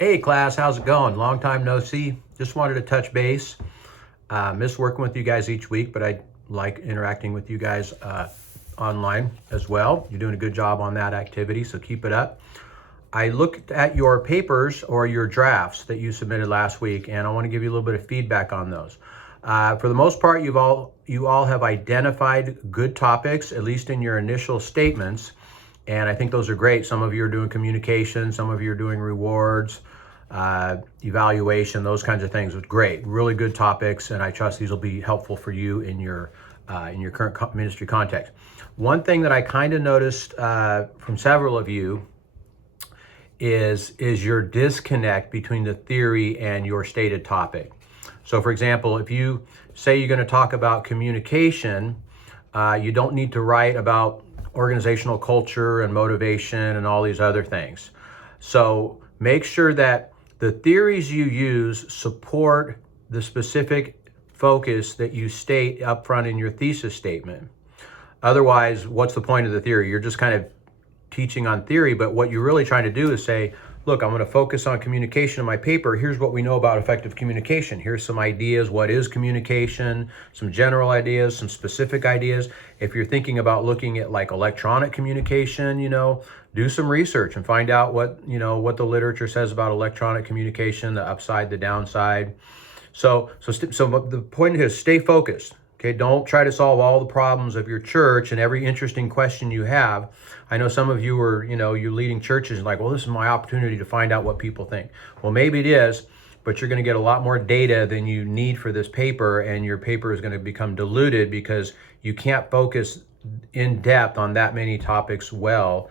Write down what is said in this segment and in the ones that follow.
Hey class, how's it going? Long time no see. Just wanted to touch base. Miss working with you guys each week, but I like interacting with you guys online as well. You're doing a good job on that activity, so keep it up. I looked at your papers or your drafts that you submitted last week, and I want to give you a little bit of feedback on those. For the most part, you all have identified good topics, at least in your initial statements. And I think those are great. Some of you are doing communication, some of you are doing rewards, evaluation, those kinds of things. Great, really good topics, and I trust these will be helpful for you in your current ministry context. One thing that I kind of noticed from several of you is your disconnect between the theory and your stated topic. So for example, if you say you're going to talk about communication, you don't need to write about organizational culture and motivation and all these other things. So make sure that the theories you use support the specific focus that you state up front in your thesis statement. Otherwise, what's the point of the theory? You're just kind of teaching on theory, but what you're really trying to do is say, look, I'm going to focus on communication in my paper. Here's what we know about effective communication. Here's some ideas. What is communication? Some general ideas, some specific ideas. If you're thinking about looking at like electronic communication, do some research and find out what the literature says about electronic communication, the upside, the downside. So the point is stay focused. Okay, don't try to solve all the problems of your church and every interesting question you have. I know some of you are, you're leading churches and like, well, this is my opportunity to find out what people think. Well, maybe it is, but you're going to get a lot more data than you need for this paper, and your paper is going to become diluted because you can't focus in depth on that many topics well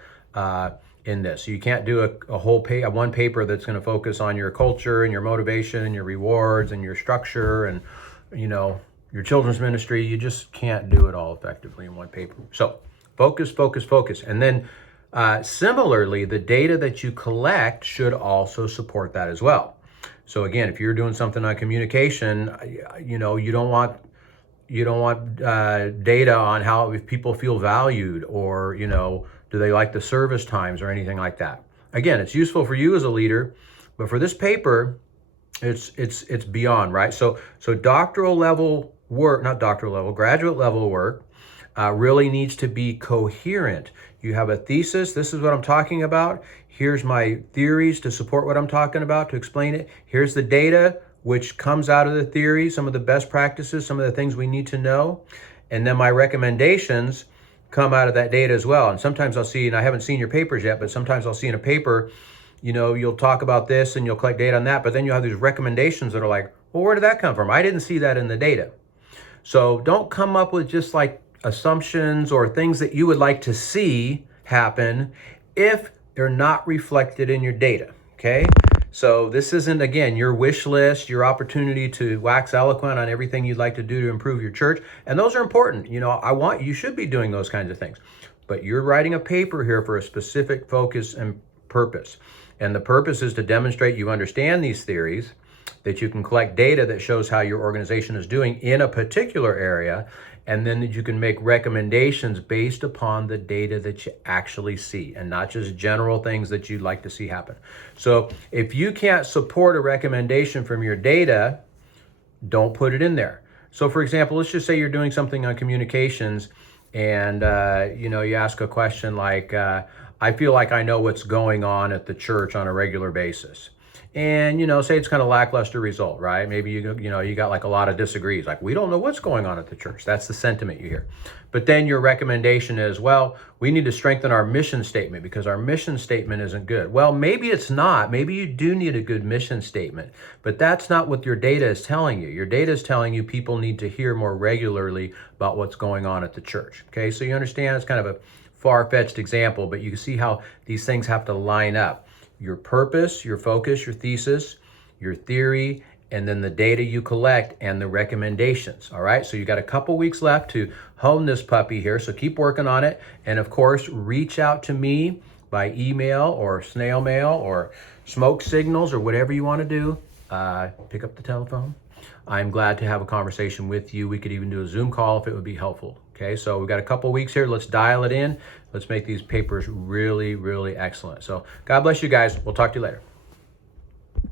in this. So you can't do one paper that's going to focus on your culture and your motivation and your rewards and your structure and, your children's ministry. You just can't do it all effectively in one paper. So focus, focus, focus. And then similarly, the data that you collect should also support that as well. So again, if you're doing something on communication, you don't want data on how if people feel valued or, do they like the service times or anything like that. Again, it's useful for you as a leader, but for this paper, it's beyond, right? So doctoral level work, not doctoral level, graduate level work really needs to be coherent. You have a thesis. This is what I'm talking about. Here's my theories to support what I'm talking about, to explain it. Here's the data which comes out of the theory, some of the best practices, some of the things we need to know. And then my recommendations come out of that data as well. And sometimes I'll see, and I haven't seen your papers yet, but sometimes I'll see in a paper, you'll talk about this and you'll collect data on that, but then you'll have these recommendations that are like, well, where did that come from? I didn't see that in the data. So don't come up with just like assumptions or things that you would like to see happen if they're not reflected in your data, okay? So this isn't, again, your wish list, your opportunity to wax eloquent on everything you'd like to do to improve your church. And those are important. You should be doing those kinds of things. But you're writing a paper here for a specific focus and purpose. And the purpose is to demonstrate you understand these theories, that you can collect data that shows how your organization is doing in a particular area, and then that you can make recommendations based upon the data that you actually see and not just general things that you'd like to see happen. So if you can't support a recommendation from your data, don't put it in there. So for example, let's just say you're doing something on communications and you ask a question like, I feel like I know what's going on at the church on a regular basis. And, say it's kind of lackluster result, right? Maybe you got like a lot of disagrees, like we don't know what's going on at the church. That's the sentiment you hear. But then your recommendation is, well, we need to strengthen our mission statement because our mission statement isn't good. Well, maybe it's not. Maybe you do need a good mission statement, but that's not what your data is telling you. Your data is telling you people need to hear more regularly about what's going on at the church. Okay, so you understand it's kind of a far-fetched example, but you can see how these things have to line up. Your purpose, your focus, your thesis, your theory, and then the data you collect and the recommendations. All right, so you got a couple weeks left to hone this puppy here, so keep working on it. And of course, reach out to me by email or snail mail or smoke signals or whatever you want to do. Pick up the telephone. I'm glad to have a conversation with you. We could even do a Zoom call if it would be helpful. Okay, so we've got a couple weeks here. Let's dial it in. Let's make these papers really, really excellent. So God bless you guys. We'll talk to you later.